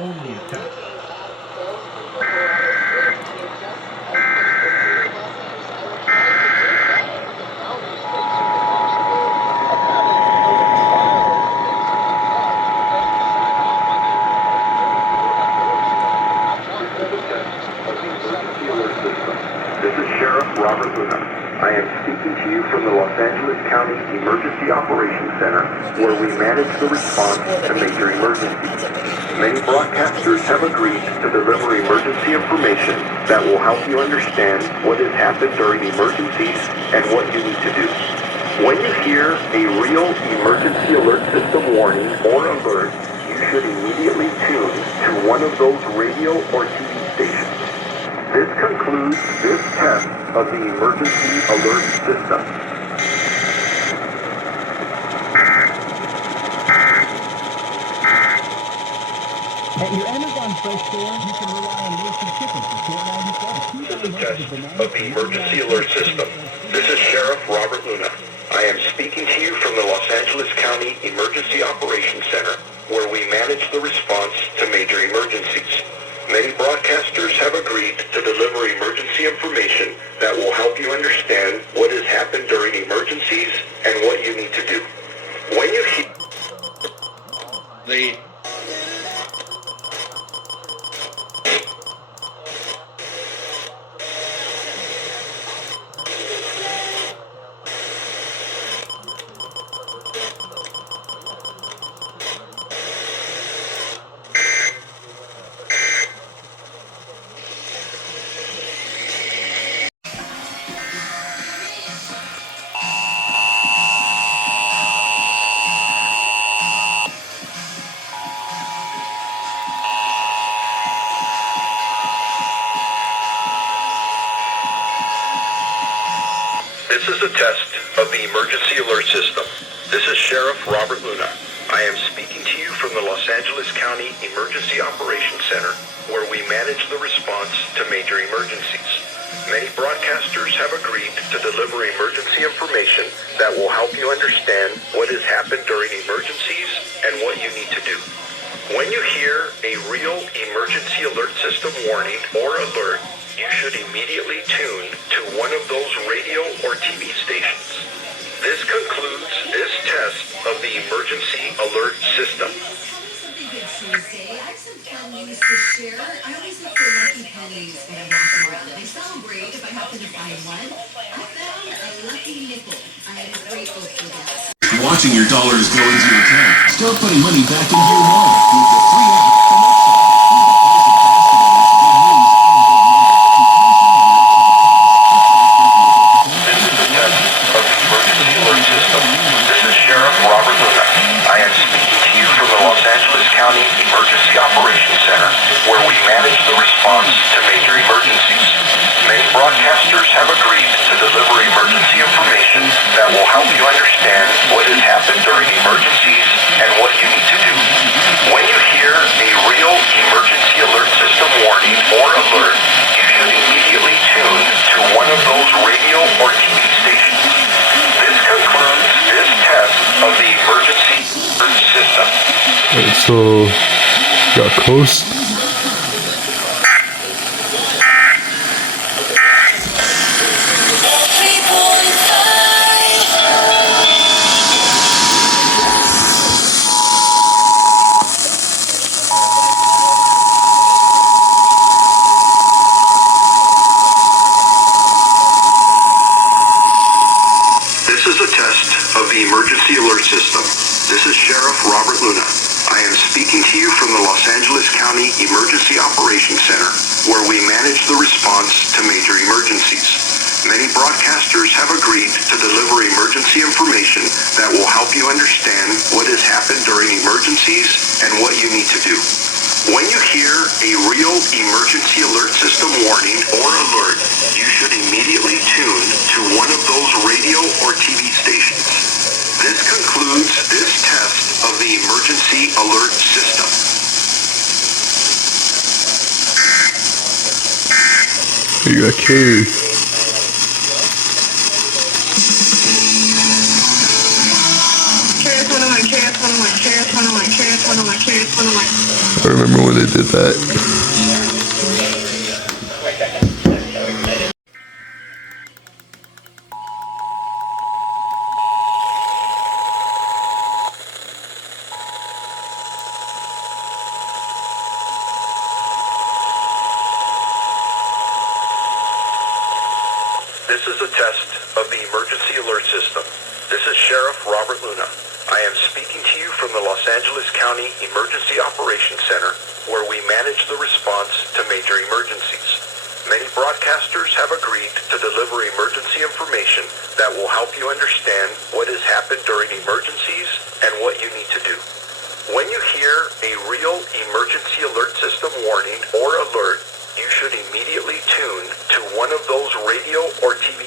only attempt. This is Sheriff Robert Luna. I am speaking to you from the Los Angeles County Emergency Operations Center, where we manage the response to major emergencies. Many broadcasters have agreed to deliver emergency information that will help you understand what has happened during emergencies and what you need to do. When you hear a real emergency alert system warning or alert, you should immediately tune to one of those radio or TV stations. This concludes this test of the emergency alert system. At your Amazon Fresh store, you can rely on roasted chicken for $4.97. This is a test of the emergency alert system. This is Sheriff Robert Luna. I am speaking to you from the Los Angeles County Emergency Operations Center, where we manage the response to major emergencies. Many broadcasters have agreed to deliver emergency information that will help you understand what has happened during emergencies and what you need to do. When you hear This is a test of the emergency alert system. This is Sheriff Robert Luna. I am speaking to you from the Los Angeles County Emergency Operations Center, where we manage the response to major emergencies. Many broadcasters have agreed to deliver emergency information that will help you understand what has happened during emergencies and what you need to do. When you hear a real emergency alert system warning or alert, you should immediately tune to one of those radio or TV stations. This concludes this test of the emergency alert system. Tuesday, I have some fun news to share. I always look for lucky pennies when I'm walking around, and I celebrate if I happen to find one. I found a lucky nickel. I am grateful for that. Watching your dollars go into your account. Start putting money back into your wallet with the free app from This is Sheriff Robert Luna. I am speaking to you from the Los Angeles County Emergency Operations Center, where we manage the response to major emergencies. Many broadcasters have agreed to deliver emergency information that will help you understand what has happened during emergencies and what you need to do. When you hear a real emergency alert system warning or alert, you should immediately tune to one of those radio or TV stations. This concludes this test of the emergency alert system. Right, so got KOST. Emergency alert system. This is Sheriff Robert Luna. I am speaking to you from the Los Angeles County Emergency Operations Center, where we manage the response to major emergencies. Many broadcasters have agreed to deliver emergency information that will help you understand what has happened during emergencies and what you need to do. When you hear a real emergency alert system warning or alert, you should immediately tune to one of those radio or TV stations. This concludes this test of the emergency alert system. You got K. remember when they did that. This is a test of the emergency alert system. This is Sheriff Robert Luna. I am speaking to you from the Los Angeles County Emergency Operations Center, where we manage the response to major emergencies. Many broadcasters have agreed to deliver emergency information that will help you understand what has happened during emergencies and what you need to do. When you hear a real emergency alert system warning or alert, you should immediately tune to one of those radio or TV